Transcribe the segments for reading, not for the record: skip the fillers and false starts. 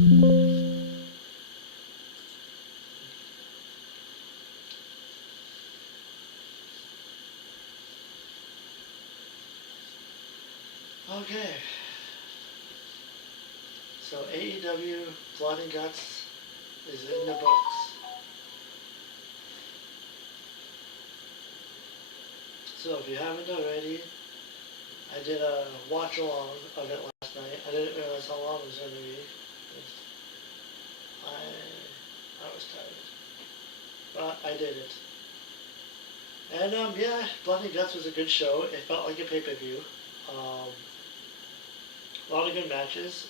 Okay, so AEW Blood and Guts is in the books. So if you haven't already, I did a watch along of it last night. I didn't realize how long it was going to be. I was tired, but I did it. And yeah, Blood and Guts was a good show. It felt like a pay-per-view. A lot of good matches.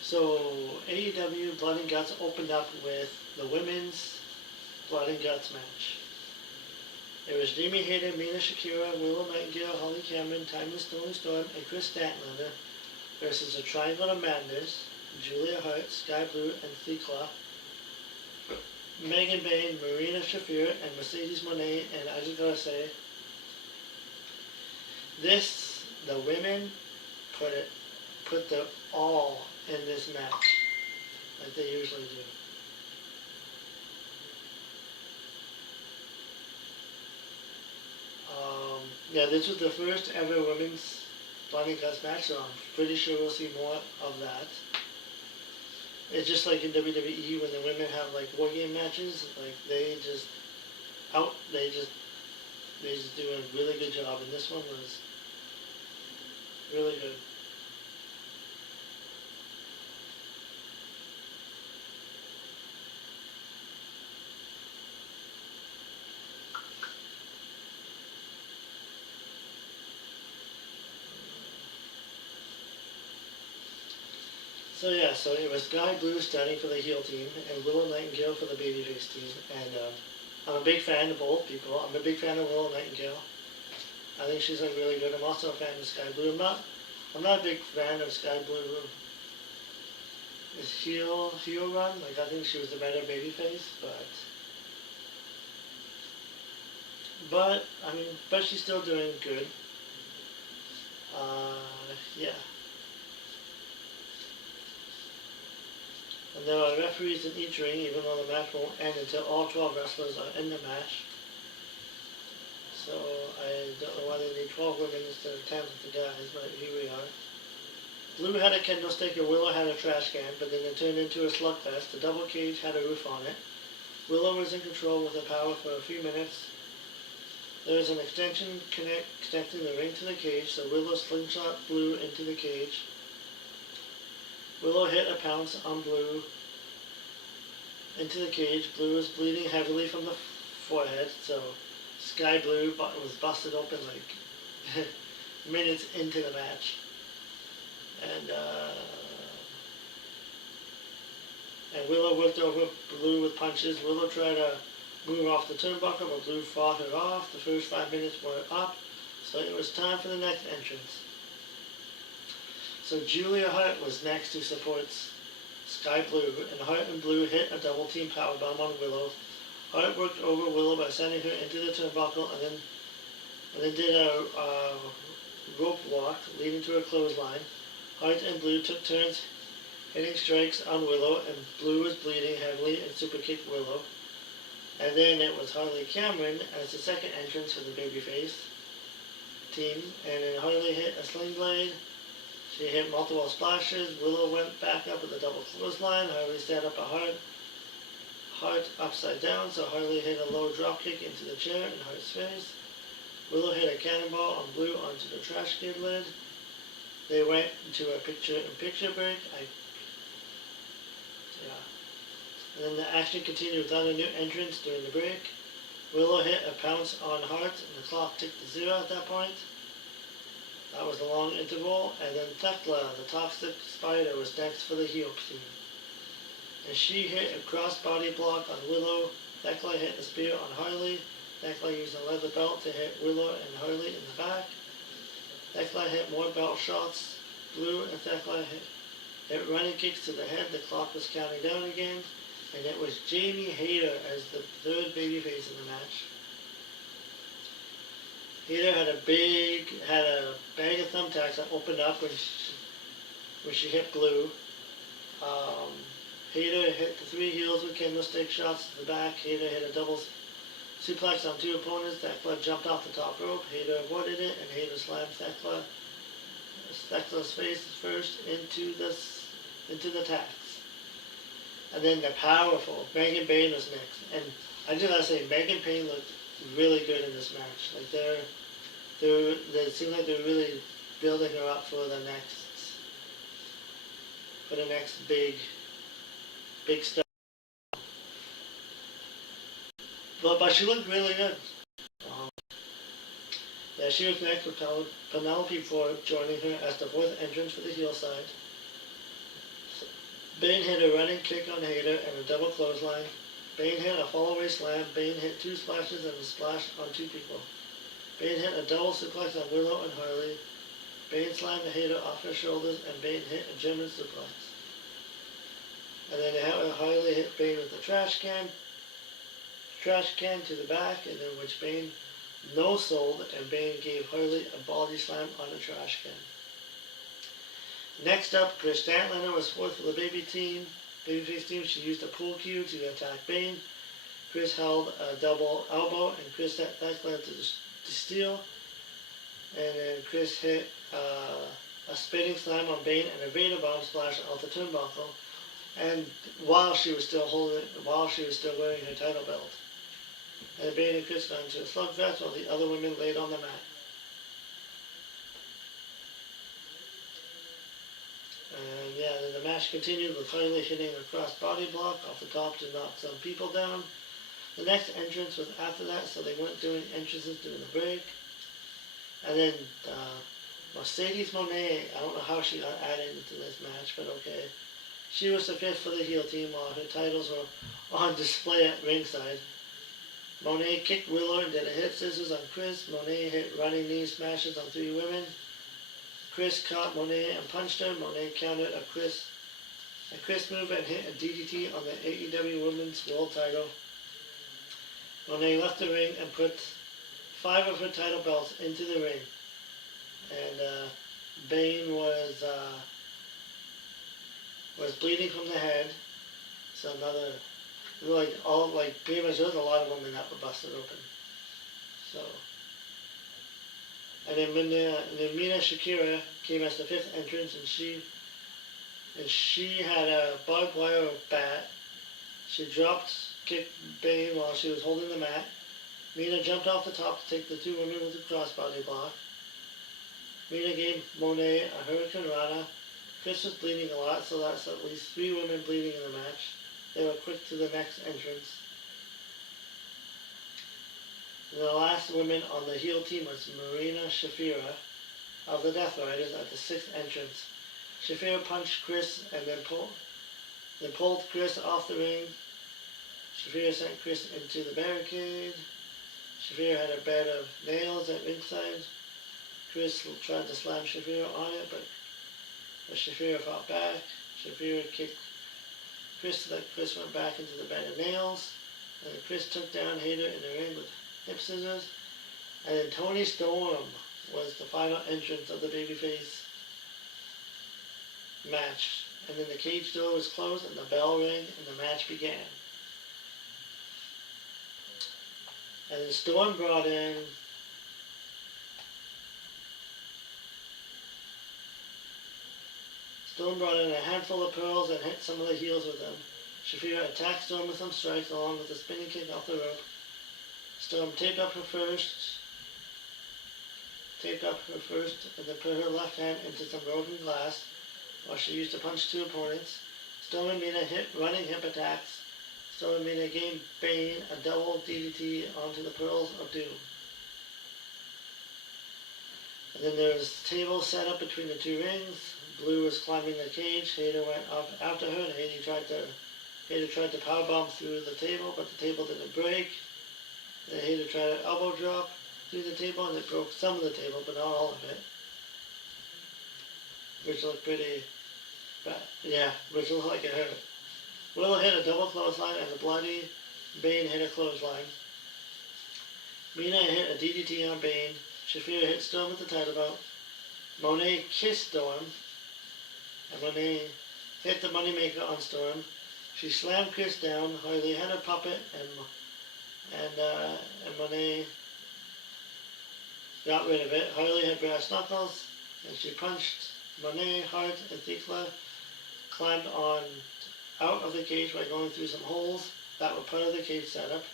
So AEW Blood and Guts opened up with the women's Blood and Guts match. It was Jamie Hayter, Mina Shakira, Willow Nightingale, Holly Cameron, Timeless Tony Storm, and Chris Statlander versus the Triangle of Madness, Julia Hart, Sky Blue, and Thekla, Megan Bayne, Marina Shafir, and Mercedes Moné. And I just gotta say, the women put the all in this match, like they usually do. Yeah, this was the first ever women's Blood and Guts match, so I'm pretty sure we'll see more of that. It's just like in WWE when the women have like war game matches, like they just do a really good job, and this one was really good. So yeah, so it was Sky Blue starting for the heel team and Willow Nightingale for the babyface team, and I'm a big fan of both people. I'm a big fan of Willow Nightingale. I think she's like really good. I'm also a fan of Sky Blue. I'm not a big fan of Sky Blue. Is heel run? Like I think she was the better babyface, but she's still doing good. Yeah. And there are referees in each ring, even though the match won't end until all 12 wrestlers are in the match. So I don't know why they need 12 women instead of 10 with the guys, but here we are. Blue had a kendo stick and Willow had a trash can, but then it turned into a slugfest. The double cage had a roof on it. Willow was in control with the power for a few minutes. There was an extension connecting the ring to the cage, so Willow slingshot Blue into the cage. Willow hit a pounce on Blue into the cage. Blue was bleeding heavily from the forehead, so Sky Blue was busted open like minutes into the match. And Willow whipped over Blue with punches. Willow tried to move off the turnbuckle, but Blue fought her off. The first 5 minutes were up, so it was time for the next entrance. So Julia Hart was next to support Sky Blue, and Hart and Blue hit a double team powerbomb on Willow. Hart worked over Willow by sending her into the turnbuckle, and then did a rope walk leading to a clothesline. Hart and Blue took turns hitting strikes on Willow, and Blue was bleeding heavily and super kicked Willow. And then it was Harley Cameron as the second entrance for the babyface team, and then Harley hit a sling blade. She hit multiple splashes. Willow went back up with a double clothesline. Harley set up a Hart upside down, so Harley hit a low dropkick into the chair in Hart's face. Willow hit a cannonball on Blue onto the trash can lid. They went into a picture-in-picture break. And then the action continued without a new entrance during the break. Willow hit a pounce on Hart, and the clock ticked to 0 at that point. That was a long interval, and then Thekla, the toxic spider, was next for the heel team. And she hit a cross-body block on Willow. Thekla hit a spear on Harley. Thekla used a leather belt to hit Willow and Harley in the back. Thekla hit more belt shots. Blue and Thekla hit running kicks to the head. The clock was counting down again, and it was Jamie Hayter as the third babyface in the match. Hayter had a bag of thumbtacks that opened up when she hit Blue. Hayter hit the three heels with candlestick shots to the back. Hayter hit a double suplex on two opponents. Thekla jumped off the top rope. Hayter avoided it, and Hayter slammed Thekla's face first into the tacks. And then the powerful Megan Payne was next. And I just gotta say, Megan Payne looked really good in this match. Like they seem like they're really building her up for the next big stuff. But she looked really good. Yeah, she was next with Penelope Ford joining her as the fourth entrance for the heel side. Bane hit a running kick on Hayter and a double clothesline. Bane hit a fallaway slam. Bane hit two splashes and a splash on two people. Bane hit a double suplex on Willow and Harley. Bane slammed Hayter off her shoulders, and Bane hit a German suplex. And then Harley hit Bane with a trash can to the back, and then which Bane no-sold, and Bane gave Harley a body slam on the trash can. Next up, Chris Statlander was fourth for the babyface team. She used a pool cue to attack Bane. Chris held a double elbow, and Chris set Statlander to steal. And then Chris hit a spinning slam on Bane and a Vader bomb splash off the turnbuckle. And while she was still wearing her title belt. And Bane and Chris got into a slugfest while the other women laid on the mat. And yeah, then the match continued with Harley hitting a cross-body block off the top to knock some people down. The next entrance was after that, so they weren't doing entrances during the break. And then Mercedes Moné, I don't know how she got added into this match, but okay. She was the fifth for the heel team while her titles were on display at ringside. Moné kicked Willow and did a hip scissors on Chris. Moné hit running knee smashes on three women. Chris caught Moné and punched her. Moné countered a Chris move and hit a DDT on the AEW Women's World title. Moné left the ring and put 5 of her title belts into the ring. And Bane was bleeding from the head. So pretty much there was a lot of women that were busted open. So, and then Mina Shakira came as the fifth entrance, and she had a barbed wire bat. She kicked Bane while she was holding the mat. Mina jumped off the top to take the two women with the crossbody block. Mina gave Moné a Hurricane Rana. Chris was bleeding a lot, so that's at least 3 women bleeding in the match. They were quick to the next entrance. And the last woman on the heel team was Marina Shafira of the Death Riders at the 6th entrance. Shafira punched Chris and then pulled Chris off the ring. Shafira sent Chris into the barricade. Shafira had a bed of nails at ringside. Chris tried to slam Shafira on it, but Shafira fought back. Shafira kicked Chris so that Chris went back into the bed of nails. And then Chris took down Hayter in the ring with hip scissors. And then Toni Storm was the final entrance of the babyface match. And then the cage door was closed and the bell rang and the match began. And then Storm brought in a handful of pearls and hit some of the heels with them. Shafira attacked Storm with some strikes along with a spinning kick off the rope. Storm taped up her first and then put her left hand into some broken glass while she used to punch 2 opponents. Storm and Mina hit running hip attacks. Storm and Mina gave Bane a double DDT onto the Pearls of Doom. And then there was tables set up between the 2 rings. Blue was climbing the cage. Hayter went up after her, and Hayter tried to powerbomb through the table, but the table didn't break. Then Hayter tried an elbow drop through the table, and it broke some of the table, but not all of it, which looked pretty Yeah, which looked like it hurt. Willow hit a double clothesline and the bloody Bane hit a clothesline. Mina hit a DDT on Bane. Shafir hit Storm with the title belt. Monet kissed Storm. And Monet hit the Moneymaker on Storm. She slammed Chris down. Harley had her puppet and Monet got rid of it. Harley had brass knuckles and she punched Monet hard, and Thekla climbed on out of the cage by going through some holes that were part of the cage setup.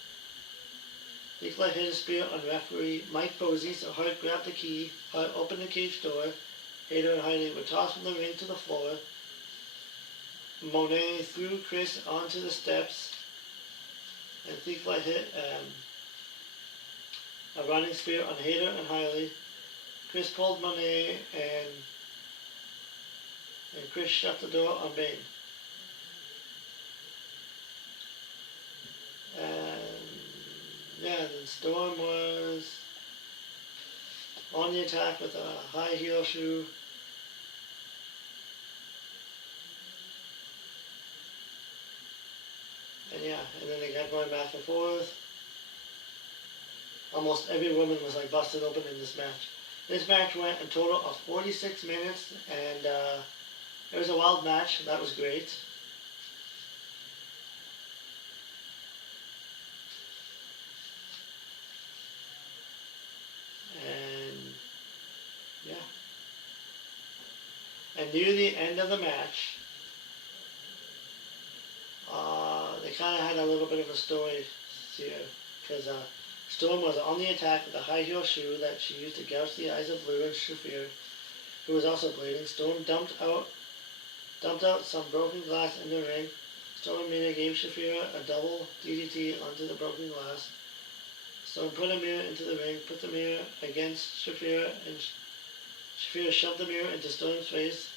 Thekla hit a spear on referee Mike Posey, so Hart grabbed the key. Hart opened the cage door. Hayter and Harley were tossed from the ring to the floor. Monet threw Chris onto the steps, and Thekla hit a running spear on Hayter and Harley. Chris pulled Monet, and Chris shut the door on Bane. And yeah, then Storm was on the attack with a high heel shoe. And then they kept going back and forth. Almost every woman was like busted open in this match. This match went a total of 46 minutes, and it was a wild match. That was great. And yeah. And near the end of the match, they kind of had a little bit of a story here, because Storm was on the attack with a high heel shoe that she used to gouge the eyes of Lou and Shafir, who was also bleeding. Storm dumped out some broken glass in the ring. Storm Mina gave Shafir a double DDT onto the broken glass. Storm put a mirror into the ring, put the mirror against Shafir, and Shafir shoved the mirror into Storm's face.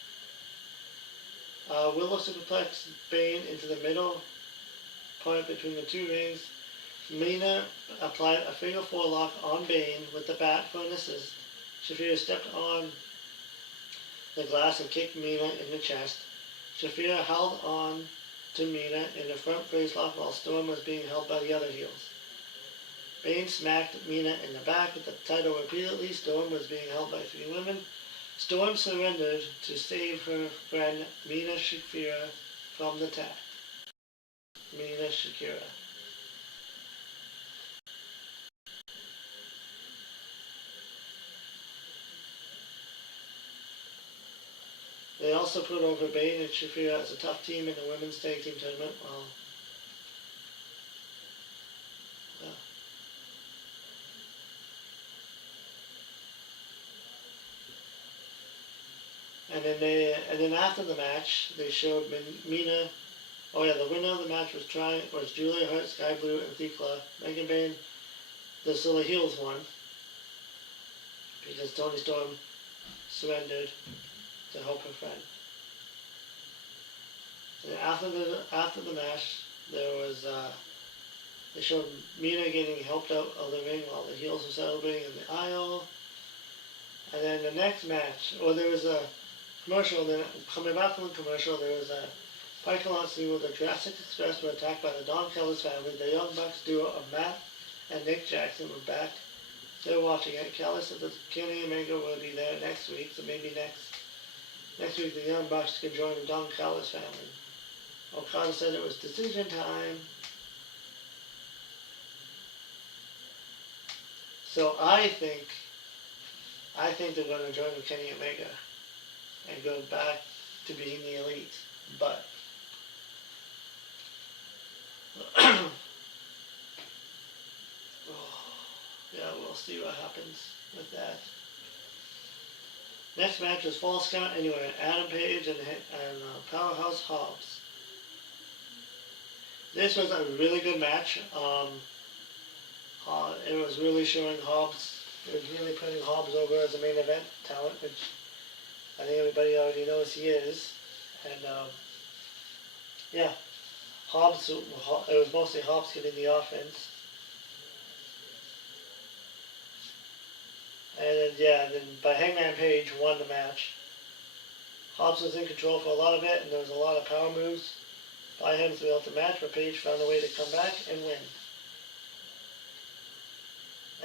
Willow superplexed Bane into the middle part between the two rings. Mina applied a figure four lock on Bane with the bat for an assist. Shafir stepped on the glass and kicked Mina in the chest. Shafir held on to Mina in the front face lock while Storm was being held by the other heels. Bane smacked Mina in the back with the title repeatedly. Storm was being held by three women. Storm surrendered to save her friend Mina Shakira from the tag. Mina Shakira. They also put over Bane and Shafira as a tough team in the women's tag team tournament. And then after the match, they showed Mina. Oh yeah, the winner of the match was Julia Hart, Sky Blue, and Thekla. Megan Bane, the silly heels won because Toni Storm surrendered to help her friend. And after the match, they showed Mina getting helped out of the ring while the heels were celebrating in the aisle. And then the next match, there was a commercial. Then coming back from the commercial, there was a parking lot scene where the Jurassic Express were attacked by the Don Callis family. The Young Bucks duo of Matt and Nick Jackson were back. They're watching it. Callis said that Kenny Omega will be there next week, so maybe next week the Young Bucks can join the Don Callis family. Okada said it was decision time. So I think they're going to join with Kenny Omega and go back to being the Elite. But yeah, we'll see what happens with that. Next match was Falls Count Anywhere. Adam Page and Powerhouse Hobbs. This was a really good match. It was really showing Hobbs. It was really putting Hobbs over as a main event talent, which I think everybody already knows he is. And yeah, Hobbs. It was mostly Hobbs getting the offense. And then by Hangman Page won the match. Hobbs was in control for a lot of it, and there was a lot of power moves by him throughout the match, but Page found a way to come back and win.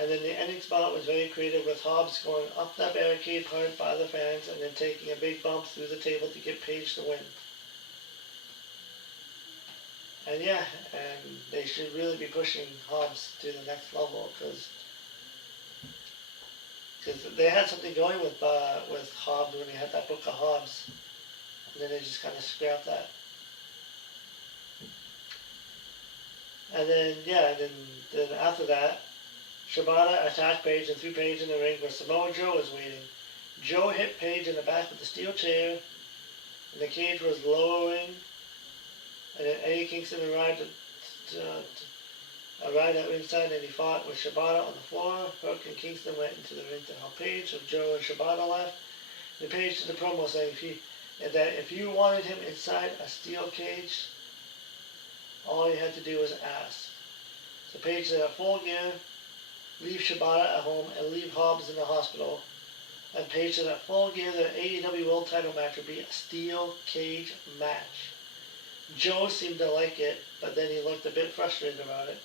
And then the ending spot was very creative, with Hobbs going up that barricade part by the fans and then taking a big bump through the table to get Page to win. And yeah, and they should really be pushing Hobbs to the next level, because they had something going with Hobbs when he had that book of Hobbs, and then they just kind of scrapped that. And then yeah, then after that, Shibata attacked Page and threw Page in the ring where Samoa Joe was waiting. Joe hit Page in the back with the steel chair, and the cage was lowering, and then Eddie Kingston arrived at ringside, and he fought with Shibata on the floor. Hook and Kingston went into the ring to help Page, so Joe and Shibata left. And Page did the promo saying if you wanted him inside a steel cage, all you had to do was ask. So Page said at Full Gear, leave Shibata at home and leave Hobbs in the hospital. And Page said at Full Gear, the AEW World Title match would be a steel cage match. Joe seemed to like it, but then he looked a bit frustrated about it.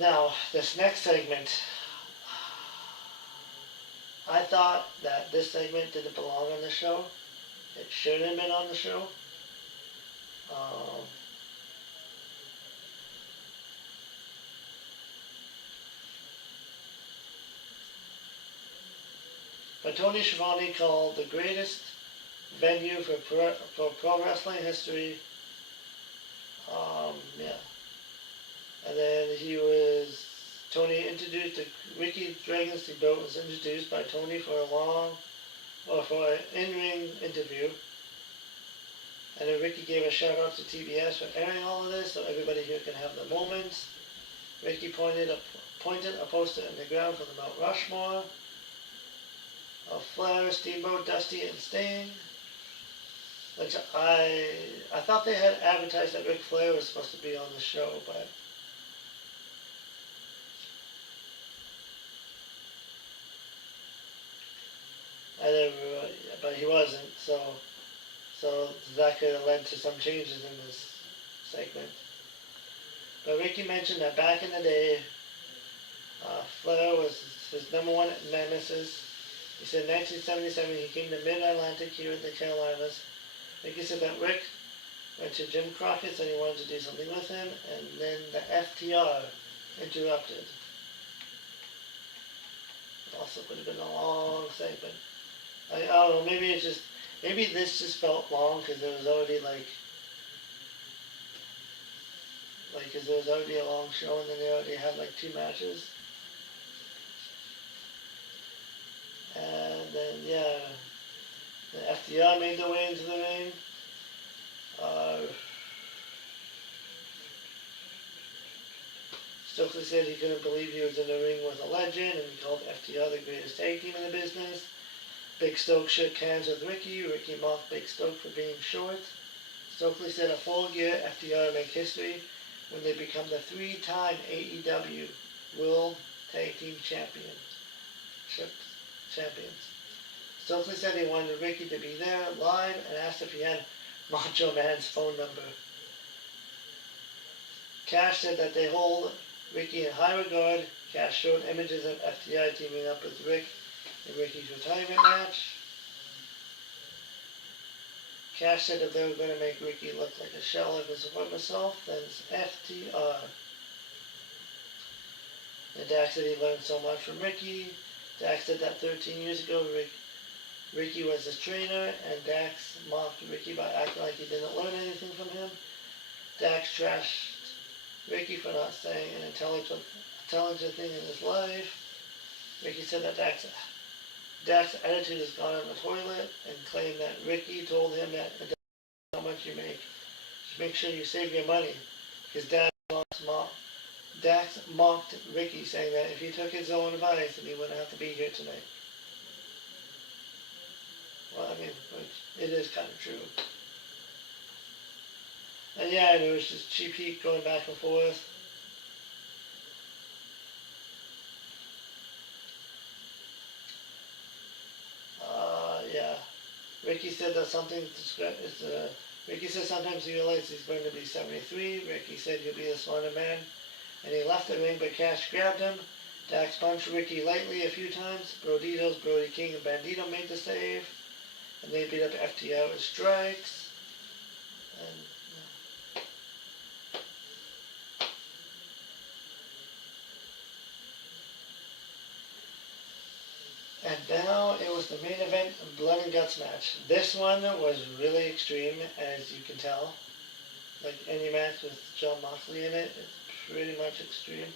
Now, this next segment, I thought that this segment didn't belong on the show. It shouldn't have been on the show. But Tony Schiavone called the greatest venue for pro wrestling history. Yeah. And then Tony introduced, Ricky Dragon Steamboat was introduced by Tony for an in-ring interview. And then Ricky gave a shout out to TBS for airing all of this, so everybody here can have the moments. Ricky pointed a poster in the ground for the Mount Rushmore of Flair, Steamboat, Dusty, and Sting. Which I thought they had advertised that Ric Flair was supposed to be on the show, but he wasn't. So that could have led to some changes in this segment. But Ricky mentioned that back in the day, Flair was his number one nemesis. He said in 1977 he came to Mid-Atlantic here in the Carolinas. Ricky said that Rick went to Jim Crockett, said he wanted to do something with him, and then the FTR interrupted. Also could have been a long segment. I don't know, maybe this just felt long because there was already because there was already a long show, and then they already had like 2 matches. And then, yeah, the FTR made their way into the ring. Stokely said he couldn't believe he was in the ring with a legend, and he called FTR the greatest tag team in the business. Big Stoke shook hands with Ricky. Ricky mocked Big Stoke for being short. Stokely said at Full Gear, FTR make history when they become the 3-time AEW World Tag Team Champions. Stokely said he wanted Ricky to be there live and asked if he had Macho Man's phone number. Cash said that they hold Ricky in high regard. Cash showed images of FTR teaming up with Rick in Ricky's retirement match. Cash said if they were going to make Ricky look like a shell of his former self, then it's FTR. And Dax said he learned so much from Ricky. Dax said that 13 years ago Ricky was his trainer, and Dax mocked Ricky by acting like he didn't learn anything from him. Dax trashed Ricky for not saying an intelligent thing in his life. Ricky said that Dax's attitude has gone in the toilet, and claimed that Ricky told him that it doesn't matter how much you make. Just make sure you save your money. Because Dax mocked Ricky, saying that if he took his own advice, then he wouldn't have to be here tonight. Well, I mean, it is kind of true. And yeah, there was just Cheap Heat going back and forth. Ricky said that Ricky said sometimes he realized he's going to be 73. Ricky said he'll be a smarter man. And he left the ring, but Cash grabbed him. Dax punched Ricky lightly a few times. Brody King, and Bandito made the save. And they beat up FTR with strikes. And now it was the main event, Blood and Guts match. This one was really extreme, as you can tell. Like any match with Jon Moxley in it, it's pretty much extreme.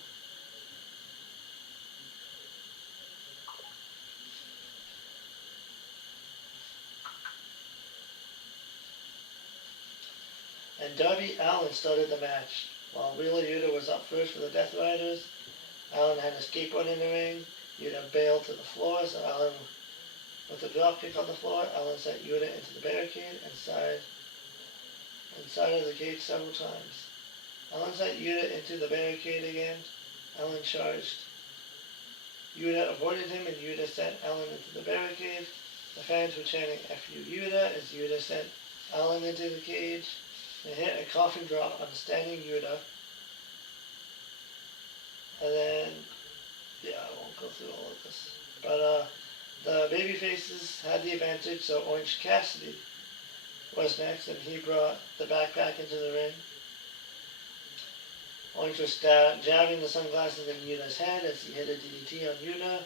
And Darby Allin started the match. While Wheeler Yuta was up first for the Death Riders, Allin had a skateboard in the ring. Yuta bailed to the floor, so Allin, with a dropkick on the floor, Allin set Yuta into the barricade inside of the cage several times. Allin set Yuta into the barricade again. Allin charged. Yuta avoided him, and Yuta sent Allin into the barricade. The fans were chanting "F you, Yuta" as Yuta sent Allin into the cage. They hit a coffin drop on standing Yuta. And then, yeah, I won't go through all of this. But the babyfaces had the advantage, so Orange Cassidy was next, and he brought the backpack into the ring. Orange was jabbing the sunglasses in Yuta's head as he hit a DDT on Yuta.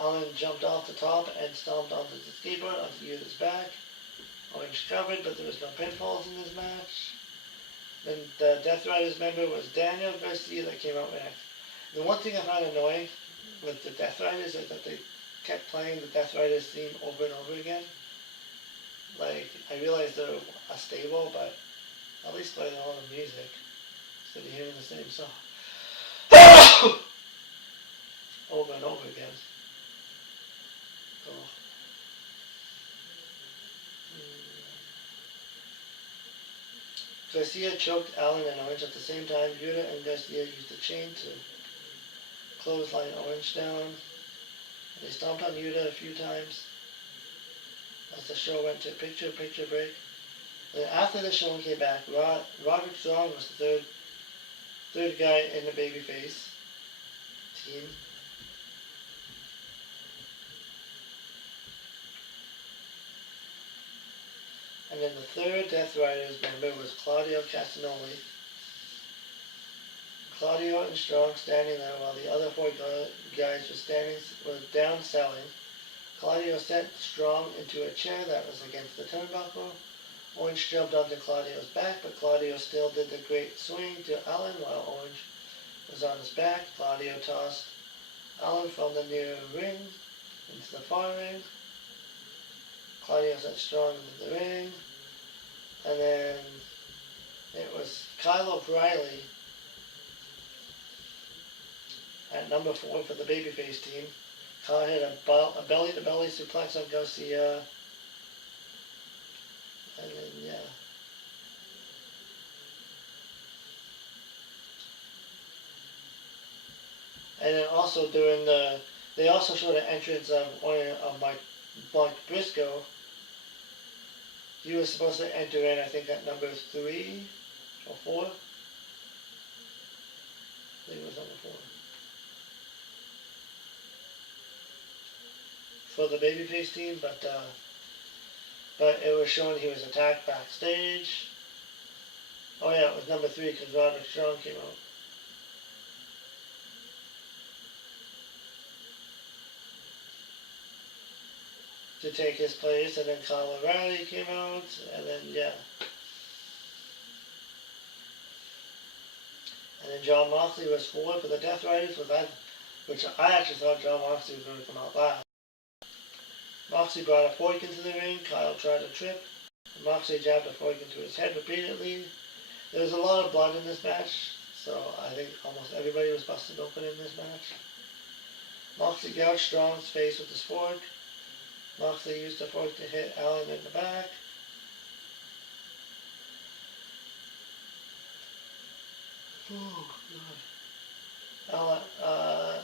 Allin jumped off the top and stomped onto the skateboard onto Yuta's back. Orange covered, but there was no pinfalls in this match. Then the Death Riders member was Daniel Garcia that came out next. The one thing I found annoying with the Death Riders is that they kept playing the Death Riders theme over and over again. Like, I realize they're a stable, but at least play their own music instead of hearing the same song over and over again. So, Garcia choked Allin and Orange at the same time. Yuta and Garcia used a chain to clothesline Orange down. They stomped on Yuta a few times as the show went to a picture-in-picture break. And then after the show came back, Roderick Strong was the third guy in the babyface team. And then the third Death Riders member was Claudio Castagnoli. Claudio and Strong standing there while the other four guys were down selling. Claudio sent Strong into a chair that was against the turnbuckle. Orange jumped onto Claudio's back, but Claudio still did the great swing to Allin while Orange was on his back. Claudio tossed Allin from the near ring into the far ring. Claudio sent Strong into the ring. And then it was Kyle O'Reilly at number 4 for the babyface team. Kyle hit a belly-to-belly suplex on Garcia. And then, yeah. And then also they also showed an entrance of Mike Briscoe. He was supposed to enter in, I think, at number 3 or 4. I think it was number 4. For the babyface team, but it was showing he was attacked backstage. Oh yeah, it was number 3 because Roderick Strong came out. To take his place, and then Kyle O'Reilly came out, and then, yeah. And then Jon Moxley was 4 for the Death Riders, which I actually thought Jon Moxley was going to come out last. Moxley brought a fork into the ring, Kyle tried to trip, and Moxley jabbed a fork into his head repeatedly. There was a lot of blood in this match, so I think almost everybody was busted open in this match. Moxley gouged Strong's face with his fork. Moxley used the fork to hit Allin in the back. Oh, God.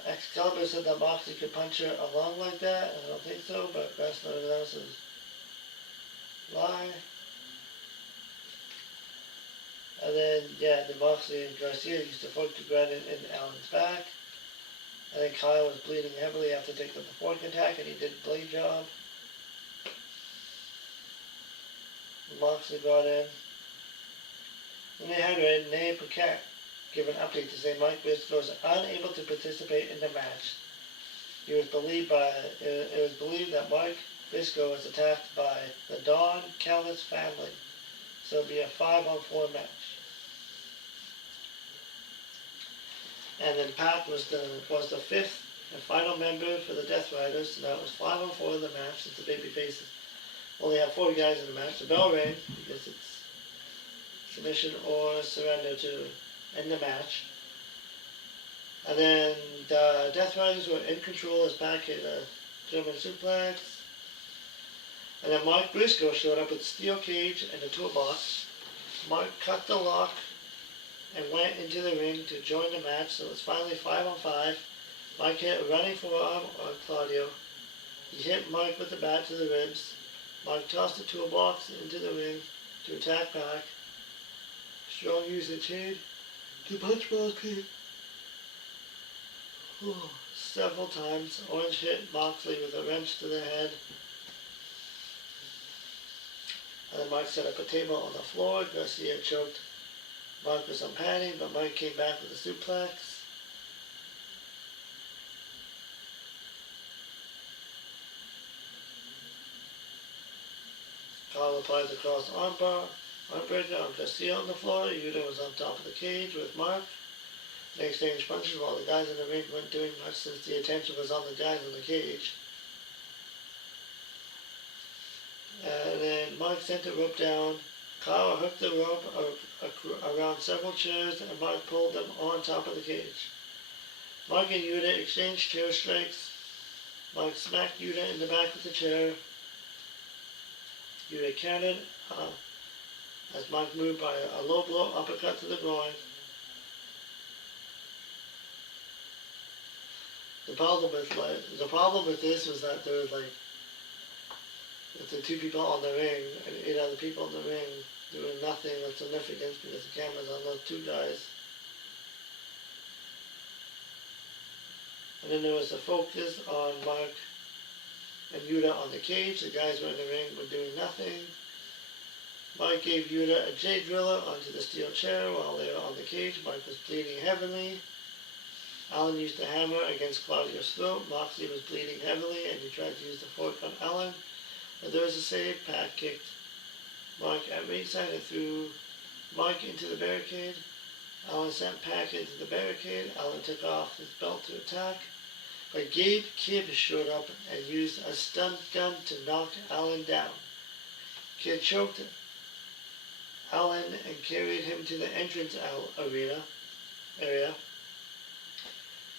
Excalibur Claudio said that Moxley could punch her along like that. I don't think so, but rest of everything else is lie. And then, yeah, the Moxley and Garcia used to fork the ground in Allen's back. And then Kyle was bleeding heavily after taking the fork attack, and he did a blade job. Moxley got in. And they had Rene Paquette give an update to say Mike Briscoe was unable to participate in the match. It was believed that Mike Briscoe was attacked by the Don Callis family. So it'll be a 5-on-4 match. And then Pat was the fifth and final member for the Death Riders. So that was 5-on-4 in the match since the baby faces only have 4 guys in the match. The bell rang because it's submission or surrender to end the match. And then the Death Riders were in control as Pat hit a German suplex. And then Mark Briscoe showed up with a steel cage and a toolbox. Mark cut the lock and went into the ring to join the match. So it was finally 5-on-5. Mike hit a running forearm on Claudio. He hit Mark with the bat to the ribs. Mark tossed the toolbox into the ring to attack back. Strong used the chain to punch Moxley several times. Orange hit Moxley with a wrench to the head. And then Mark set up a table on the floor. Garcia choked Mark with some padding, but Mark came back with a suplex. Kyle applied the cross armbreaker on Garcia on the floor. Yuta was on top of the cage with Mark. They exchanged punches while the guys in the ring weren't doing much since the attention was on the guys in the cage. And then Mark sent the rope down. Kyle hooked the rope around several chairs and Mark pulled them on top of the cage. Mark and Yuta exchanged chair strikes. Mark smacked Yuta in the back with the chair. Yuta countered as Mark moved by a low blow uppercut to the groin. The problem with this was that there was with the 2 people on the ring and 8 other people in the ring doing nothing of significance because the camera's on those 2 guys. And then there was the focus on Mark and Yuta on the cage. The guys were in the ring were doing nothing. Mark gave Yuta a J driller onto the steel chair while they were on the cage. Mark was bleeding heavily. Allen used the hammer against Claudio's throat. Moxley was bleeding heavily and he tried to use the fork on Allen. But there was a save. Pat kicked Mark at ringside and threw Mark into the barricade. Allen sent Pat into the barricade. Allen took off his belt to attack. But Gabe Kidd showed up and used a stun gun to knock Allen down. Kidd choked Allen and carried him to the entrance area.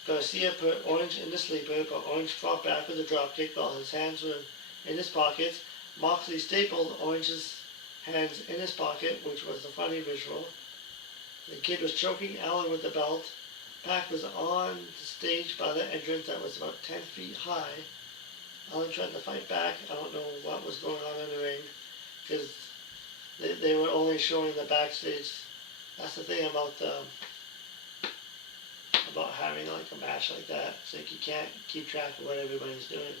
Garcia put Orange in the sleeper, but Orange fought back with a dropkick while his hands were in his pockets. Moxley stapled Orange's hands in his pocket, which was a funny visual. The Kid was choking Allen with the belt. Pac was on the stage by the entrance that was about 10 feet high. Allen tried to fight back. I don't know what was going on in the ring because they were only showing the backstage. That's the thing about having a match like that. It's like you can't keep track of what everybody's doing.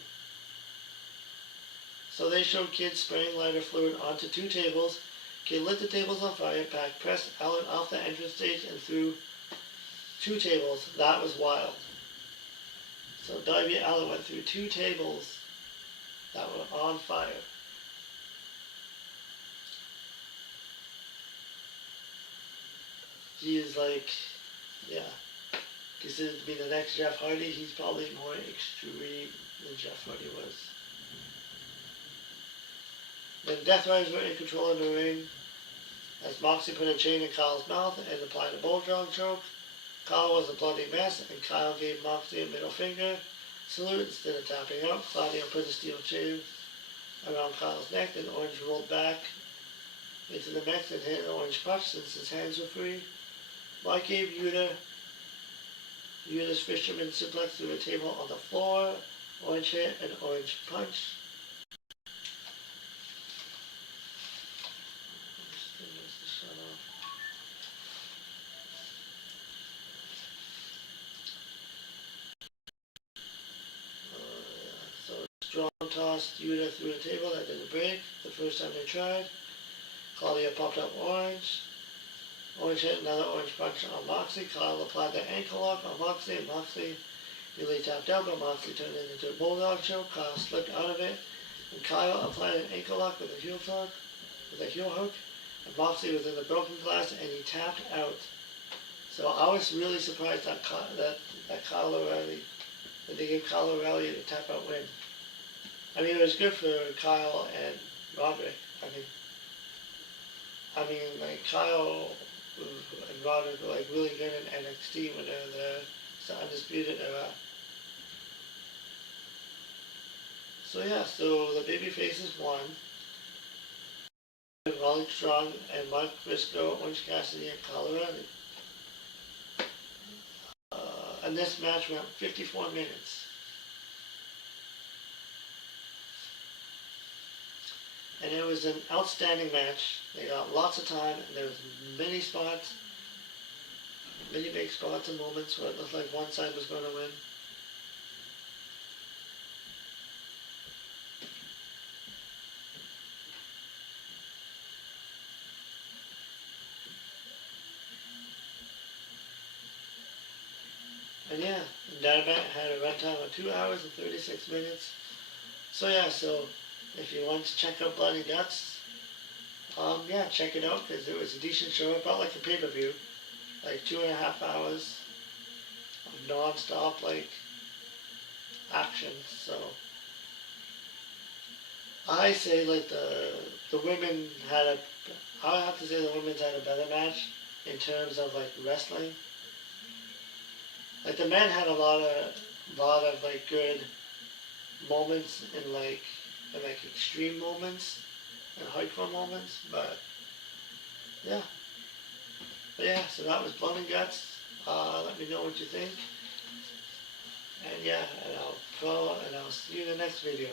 So they showed Kid spraying lighter fluid onto 2 tables. Kid lit the tables on fire. Pac pressed Allen off the entrance stage and threw 2 tables. That was wild. So Darby Allin went through 2 tables that were on fire. He is considered to be the next Jeff Hardy. He's probably more extreme than Jeff Hardy was. Then Death Riders were in control of the ring as Moxley put a chain in Kyle's mouth and applied a bulldog choke. Kyle was a bloody mess and Kyle gave Moxley a middle finger salute instead of tapping out. Claudio put a steel chain around Kyle's neck, then Orange rolled back into the mix and hit an Orange punch since his hands were free. Mike gave Yuta Eunice Fisherman suplex through a table on the floor. Orange hit and orange punch. So strong tossed Yuta through a table. That didn't break the first time they tried. Claudia popped up orange. Orange hit another orange punch on Moxley. Kyle applied the ankle lock on Moxley, and Moxley nearly tapped out, but Moxley turned it into a bulldog choke. Kyle slipped out of it, and Kyle applied an ankle lock with a heel hook, and Moxley was in the broken glass, and he tapped out. So I was really surprised that Kyle O'Reilly, that they gave Kyle O'Reilly a tap out win. I mean, it was good for Kyle and Roderick. I mean, like Kyle and Roderick were like really good in NXT when they're there. It's the Undisputed Era. So yeah, so the baby faces won. Roderick Strong and Mark Briscoe, Orange Cassidy, and Kyle O'Reilly. And this match went 54 minutes. And it was an outstanding match. They got lots of time, and there was many spots, many big spots and moments where it looked like one side was going to win. And yeah, Dynamite had a runtime of 2 hours and 36 minutes. So yeah, so if you want to check out Blood and Guts, yeah, check it out, because it was a decent show. It felt like a pay-per-view, like 2.5 hours of non-stop, like, action. So I say, like, the women had a, I would have to say the women's had a better match in terms of, like, wrestling. Like, the men had a lot of like good moments in like extreme moments and hardcore moments, but yeah. So that was Blood and Guts. Let me know what you think. And yeah, and I'll see you in the next video.